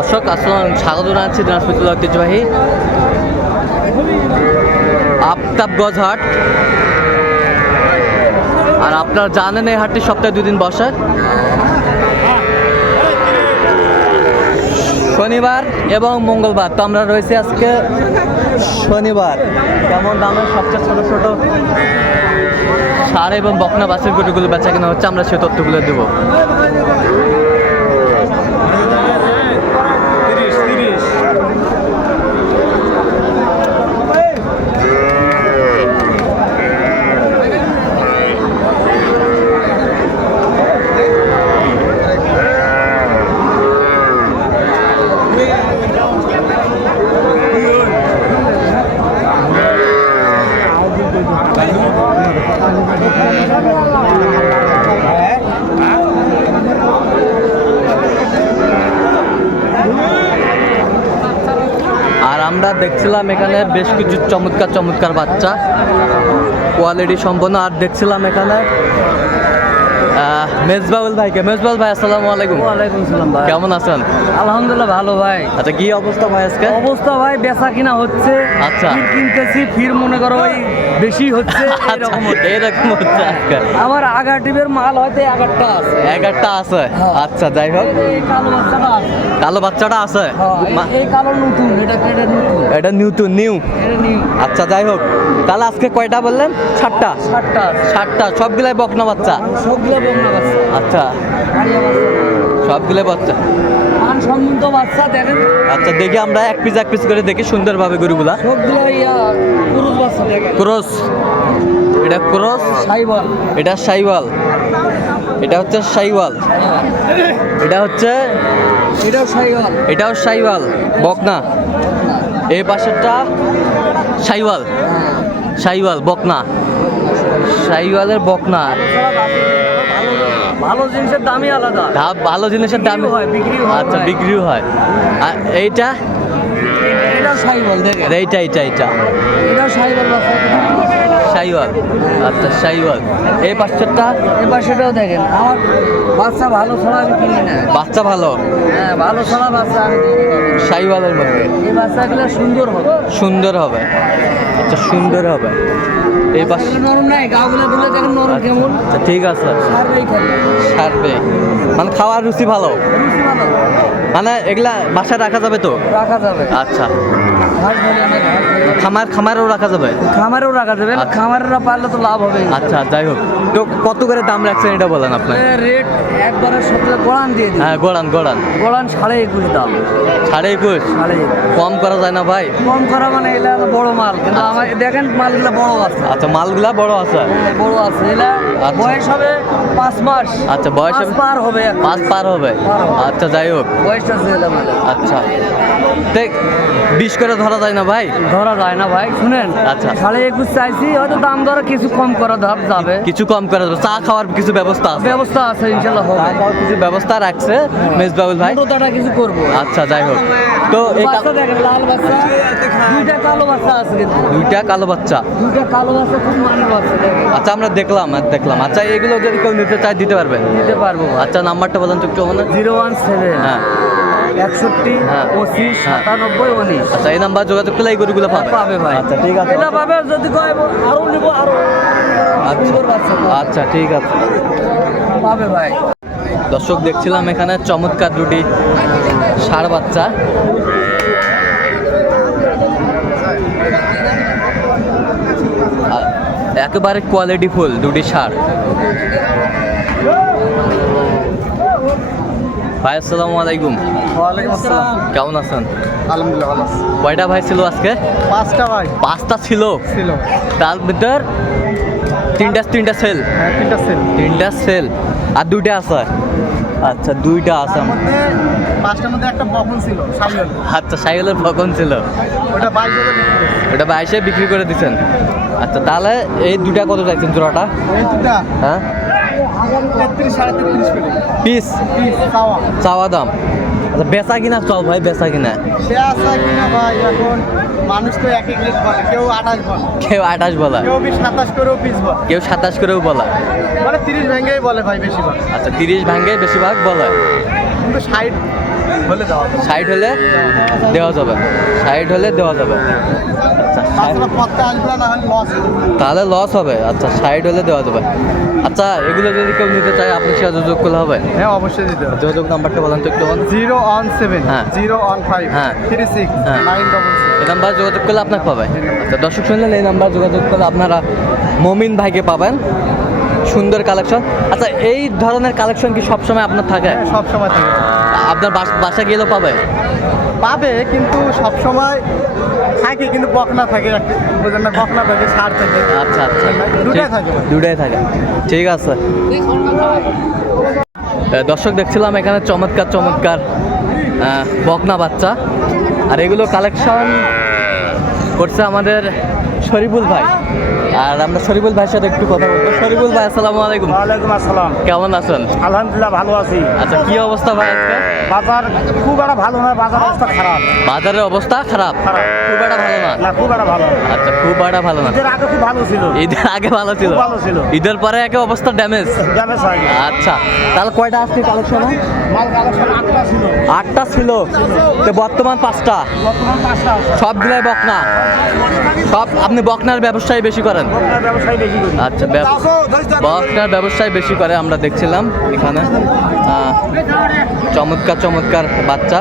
দর্শক আসসালাম স্বাগত জানাচ্ছি দিনাজপুর ঐতিহ্যবাহী আফতাবগঞ্জ হাট। আর আপনারা জানেন এই হাটটি সপ্তাহে দুদিন বসে। শনিবার এবং মঙ্গলবার। তো আমরা রয়েছি আজকে শনিবার। কেমন দামের সবচেয়ে ছোট ছোট সার এবং বকনা বাসের গরুগুলো বেচা কেনা হচ্ছে, আমরা সে তথ্যগুলো দেবো আর আমরা দেখছিলাম এখানে বেশ কিছু চমৎকার চমৎকার বাচ্চা। কোয়ালিটি সম্পন্ন। আর দেখছিলাম এখানে মেজবাউল ভাইকে। মেজবাউল ভাই আসসালামু আলাইকুম। ওয়ালাইকুম সালাম ভাই। কেমন আছেন? আলহামদুলিল্লাহ ভালো ভাই। আচ্ছা কি অবস্থা ভাই আজকে? অবস্থা ভাই বেচা কিনা হচ্ছে। আচ্ছা। কিনতেছি ফির মনে করো ওই বেশি হচ্ছে আচ্ছা এরকম হচ্ছে। এইরকম হচ্ছে আজকে আমার আগা টিপের মাল হয়তো এগারটা আছে। এগারটা আছে? হ্যাঁ। আচ্ছা যাই হোক। কালো বাচ্চাটা আছে। হ্যাঁ, এই- কালো নতুন এটা এটা নতুন? এটা নিউ। Two new. আচ্ছা যাই হোক। তাহলে আজকে কয়টা বললেন? সাতটা? আছে। সাতটা সবগুলাই বকনা বাচ্চা? সবগুলো বমনা বাচ্চা। আচ্ছা। কারিয়া বাচ্চা। সবগুলো বাচ্চা দেখেন। আচ্ছা দেখি আমরা এক পিস এক পিস করে দেখি সুন্দরভাবে গরুগুলা। সবগুলো ইয়া পুরুষ বাচ্চা দেখেন। ক্রস। এটা ক্রস। সাইবল এটা সাইওয়াল। এটা হচ্ছে সাইওয়াল। এটা হচ্ছে এটাও সাইবল এটাও সাইওয়াল। বকনা। এই পাশেরটা সাইওয়াল। সাইওয়াল বকনা। সাইওয়ালের বকনা। ভালো জিনিসের দামই আলাদা। ধাপ ভালো জিনিসের দাম হয়, বিক্রিও হয়। আচ্ছা। বিক্রিও হয়। আর এইটা? এটাও সাইবল দেখেন। এইটা এইটা এইটা। এটাও সাইবল বাচ্চা আচ্ছা সাইওয়াল। এই পাশেরটা? এবার সেটাও দেখেন। আমার বাচ্চা ভালো ছাড়া আমি কিনি না। বাচ্চা ভালো? হ্যাঁ ভালো ছাড়া বাচ্চা আমি না। মধ্যে? এই বাচ্চাগুলো সুন্দর হবে। সুন্দর হবে। আচ্ছা সুন্দর হবে। এই পাশে নরম নাই গাগুলো দিলে দেখেন নরম কেমন। আচ্ছা ঠিক আছে। সারবে মানে খাওয়ার রুচি ভালো। মানে এগুলা বাসায় রাখা যাবে তো? রাখা যাবে। আচ্ছা। খামার খামারেও রাখা যাবে? খামারেও রাখা যাবে। আচ্ছা। খামারেরা পারলে তো লাভ হবে আচ্ছা যাই হোক। তো কত করে দাম রাখছেন এটা বলেন আপনি? রেট একবারে সপ্তাহে গোড়ান দিয়ে দিই হ্যাঁ গোড়ান গোড়ান। গোড়ান সাড়ে একুশ দাম। সাড়ে একুশ? সাড়ে কম করা যায় না ভাই? কম করা মানে এলা বড় মাল। কিন্তু আমার দেখেন মালগুলা বড় আছে। আচ্ছা মালগুলা বড় আছে? হ্যাঁ, বড় আছে। এলা আচ্ছা। বয়স হবে পাঁচ মাস। আচ্ছা বয়স পার হবে পাঁচ পার হবে। আচ্ছা যাই হোক। বয়স আছে এলা আচ্ছা। দেখ বিশ করে ধরা যায় না ভাই? ধরা যায় না ভাই শুনেন আচ্ছা। সাড়ে একুশ চাইছি হয়তো দাম দরে কিছু কম করা যাবে। কিছু কম করা যাবে। চা খাওয়ার কিছু ব্যবস্থা আছে? ব্যবস্থা আছে ইনশাল্লাহ হবে। কিছু ব্যবস্থা রাখছে মেজবাউল ভাই? ছোটটা কিছু করব। আচ্ছা যাই হোক। তো এই বাচ্চা দেখেন লাল বাচ্চা। দুইটা কালো বাচ্চা আছে কিন্তু। দুইটা কালো বাচ্চা? দুইটা কালো বাচ্চা খুব মানের বাচ্চা আচ্ছা আমরা দেখলাম আর দেখলাম। আচ্ছা এগুলো যদি কেউ নিতে চায় দিতে পারবে? নিতে পারব আচ্ছা নাম্বারটা বলেন তো মানে জিরো ওয়ান সেভেন। হ্যাঁ। একষট্টি হ্যাঁ। পঁচিশ হ্যাঁ। সাতানব্বই উনিশ। আচ্ছা এই নাম্বার যোগাযোগ করলে এই গরুগুলো পাবে? পাবে ভাই। আচ্ছা ঠিক আছে। এটা পাবে যদি কয় আরও নিবো আরও। সুন্দর বাচ্চা। পাবে। আচ্ছা ঠিক আছে। পাবে ভাই। দর্শক দেখছিলাম এখানে চমৎকার দুটি ষাড় বাচ্চা। একেবারে কোয়ালিটি ফুল দুটি ষাড়। ভাই আসসালামু আলাইকুম। ওয়ালাইকুম আসসালাম। কেমন আছেন? আলহামদুলিল্লাহ ভালো আছি। কয়টা ভাই ছিল আজকে? পাঁচটা ভাই। পাঁচটা ছিল? ছিল। তার ভিতর তিনটা তিনটা সেল। হ্যাঁ তিনটা সেল। তিনটা সেল। আর দুইটা আছে? আচ্ছা দুইটা আছে। পাঁচটার মধ্যে একটা বকন ছিল আচ্ছা সাইকেলের ভগন ছিল। ওটা বাইশ ওটা বাইশে বিক্রি করে দিচ্ছেন। আচ্ছা তাহলে এই দুটা কত চাইছেন জোড়াটা? এই দুটা হ্যাঁ? পিস? চাওয়া। দাম। আচ্ছা বেচা কিনা চল ভাই বেচা কিনা। সে কিনা ভাই এখন মানুষ তো এক এক রেট বলে কেউ আঠাশ বলে। কেউ আঠাশ বলা। কেউ সাতাশ করেও পিস বলে। কেউ সাতাশ করেও বলা। মানে তিরিশ ভেঙ্গেই বলে ভাই বেশি বলে আচ্ছা তিরিশ বেশিরভাগ বলা। কিন্তু ষাট হলে দেওয়া যাবে। সাইড হলে দেওয়া যাবে। সাইড হলে দেওয়া যাবে। তাহলে লস হবে। আচ্ছা সাইড হলে দেওয়া যাবে। আচ্ছা এগুলো যদি কেউ নিতে চায় আপনি সে যোগাযোগ করলে হবে? হ্যাঁ অবশ্যই দিতে হবে। যোগাযোগ নাম্বারটা বলেন তো একটু বলুন। জিরো ওয়ান সেভেন হ্যাঁ। জিরো ওয়ান ফাইভ হ্যাঁ। থ্রি সিক্স হ্যাঁ। নাইন ডবল এই নাম্বার যোগাযোগ করলে আপনাকে পাবে। আচ্ছা দর্শক শুনলেন এই নাম্বার যোগাযোগ করলে আপনারা মমিন ভাইকে পাবেন। সুন্দর কালেকশন। আচ্ছা এই ধরনের কালেকশন কি সবসময় আপনার থাকে? সব সময় থাকে। আপনার বাস- গেলেও পাবে? পাবে কিন্তু সব সময় থাকে কিন্তু বকনা থাকে বুঝলেন না বকনা থাকে সার থাকে। আচ্ছা আচ্ছা। দুটাই থাকে। দুটাই থাকে। ঠিক আছে। দর্শক দেখছিলাম এখানে চমৎকার চমৎকার বকনা বাচ্চা। আর এগুলো কালেকশন করছে আমাদের শরীফুল ভাই। আর আমরা শরীফুল ভাইয়ের সাথে একটু কথা বলব। শরীফুল ভাই আসসালামু আলাইকুম। ওয়ালাইকুম আসসালাম। কেমন আছেন? আলহামদুলিল্লাহ ভালো আছি। আচ্ছা কি অবস্থা ভাই আজকে? বাজার খুব একটা ভালো না বাজার অবস্থা খারাপ। বাজারের অবস্থা খারাপ। খুব একটা ভালো না? না খুব একটা ভালো আচ্ছা খুব একটা ভালো না। ঈদের আগে খুব ভালো ছিল। ঈদের আগে ভালো ছিল? ভালো ছিল। ঈদের পরে একে অবস্থা ড্যামেজ ড্যামেজ হয়নি। আচ্ছা তাহলে কয়টা আজকে কালেকশন মাল কালেকশন আটটা ছিল। আটটা ছিল? তো বর্তমান পাঁচটা? বর্তমান পাঁচটা। সবগুলাই বকনা? সব আপনি বকনার ব্যবসায় বেশি করেন? আচ্ছা বকনার ব্যবসায় বেশি করে আমরা দেখছিলাম এখানে। চমৎকার চমৎকার বাচ্চা।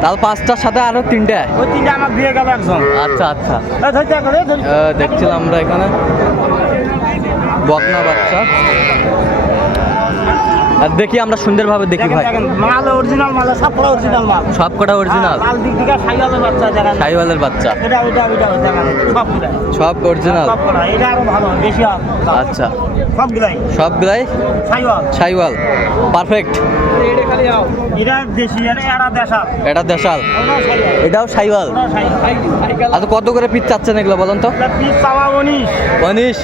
তাহলে পাঁচটার সাথে আরও তিনটে? ওই তিনটা আমার দিয়ে গেল একজন। আচ্ছা আচ্ছা। দেখছিলাম আমরা এখানে। বকনা বাচ্চা। দেখি আমরা সুন্দরভাবে দেখি ভাই। মাল অরিজিনাল মাল সব অরিজিনাল মাল। সবকটা অরিজিনাল হ্যাঁ, লাল দিক দিকে সাইওয়ালের বাচ্চা দেখেন। সাইওয়ালের বাচ্চা। এটা এটা এটা দেখেন সবগুলাই। সব অরিজিনাল সব এটা আরও ভালো বেশি আচ্ছা। সবগুলাই। সবগুলাই? সাইওয়াল সাইওয়াল পারফেক্ট। এটা দেশাল। এটাও সাইওয়াল আচ্ছা কত করে পিস চাচ্ছেন এগুলো বলেন তো? উনিশ।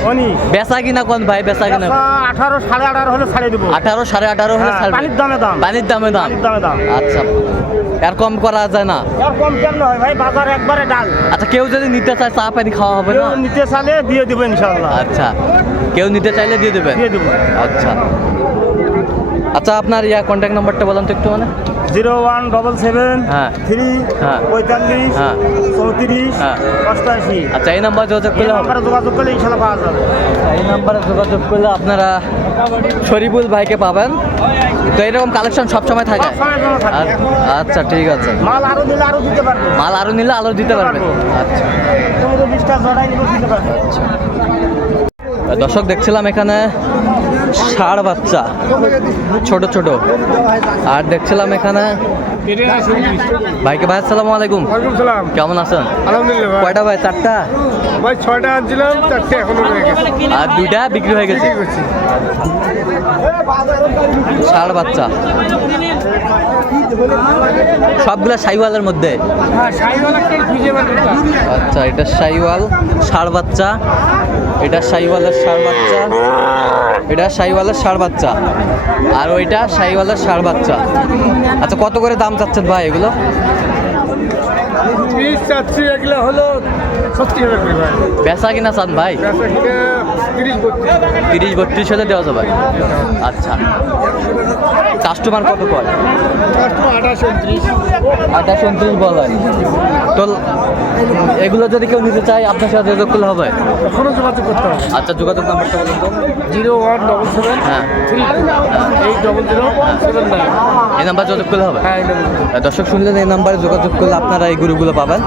বেচা কিনা কোন ভাই? বেচা কিনা আঠারো সাড়ে আঠারো হলে ছাড়ে দেবো। আঠারো সাড়ে আঠারো হলে হ্যাঁ, পানির দামে দাম। পানির দামে দাম? পানির দামে দাম। আচ্ছা। আর কম করা যায় না? এর কম কেমন হয় ভাই? বাজার একবারে ডাল। আচ্ছা কেউ যদি নিতে চায় চা পানি খাওয়া হবে না? নিতে চালে দিয়ে দেবো ইনশাল্লাহ আচ্ছা। কেউ নিতে চাইলে দিয়ে দেবেন? দিয়ে দেবো। আচ্ছা। আচ্ছা আপনার ইয়া কন্ট্যাক্ট নাম্বারটা বলেন তো একটু মানে। জিরো ওয়ান ডবল সেভেন হ্যাঁ। থ্রি হ্যাঁ। পঁয়তাল্লিশ হ্যাঁ। চৌত্রিশ। অষ্টাশি আচ্ছা এই নাম্বার যোগাযোগ করলে নাম্বারে যোগাযোগ করলে ইনশাল্লাহ পাওয়া যাবে। এই নাম্বারে যোগাযোগ করলে আপনারা শরীফুল ভাইকে পাবেন। তো এরকম কালেকশন সবসময় থাকে? সব সময়ের থাকে। আচ্ছা- আচ্ছা ঠিক আছে। মাল আরও দিলে আরও দিতে পারব। মাল আরও নিলে আরও দিতে পারবে। আচ্ছা। পারব। দর্শক দেখছিলাম এখানে ষাড় বাচ্চা ছোট ছোট। আর দেখছিলাম এখানে ভাইকে ভাই আসসালাম আলাইকুম। কেমন আছেন? আলহামদুলিল্লাহ কয়টা ভাই চারটা? ভাই ছয়টা আনছিলাম চারটে এখনও রয়ে গেছে। আর দুইটা বিক্রি হয়ে গেছে? ষাড় বাচ্চা। সবগুলা সাইওয়ালের মধ্যে? হ্যাঁ। আচ্ছা এটা সাইওয়াল ষাড় বাচ্চা। এটা সাইওয়ালের ষাড় বাচ্চা। এটা সাইওয়ালের ষাড় বাচ্চা। আর ওইটা সাইওয়ালের ষাড় বাচ্চা। আচ্ছা কত করে দাম চাচ্ছেন ভাই এগুলো? পিস চাচ্ছি এগুলো হলো সত্যি বেচা কিনা চান ভাই? তিরিশ বত্রিশ। হাজার দেওয়া যাবে। আচ্ছা। কাস্টমার কত কয় আঠাশ উনত্রিশ। উনত্রিশ তো এগুলো যদি কেউ নিতে চায় আপনার সাথে যোগাযোগ করলে হবে? যোগাযোগ করতে হবে। আচ্ছা যোগাযোগ নাম্বারটা বলুন তো। জিরো ওয়ান ডবল সেভেন হ্যাঁ। Eight double zero seven nine. এই নাম্বার যোগাযোগ করলে হবে? হ্যাঁ দর্শক শুনলেন এই নাম্বারে যোগাযোগ করলে আপনারা এই গুরুগুলো পাবেন।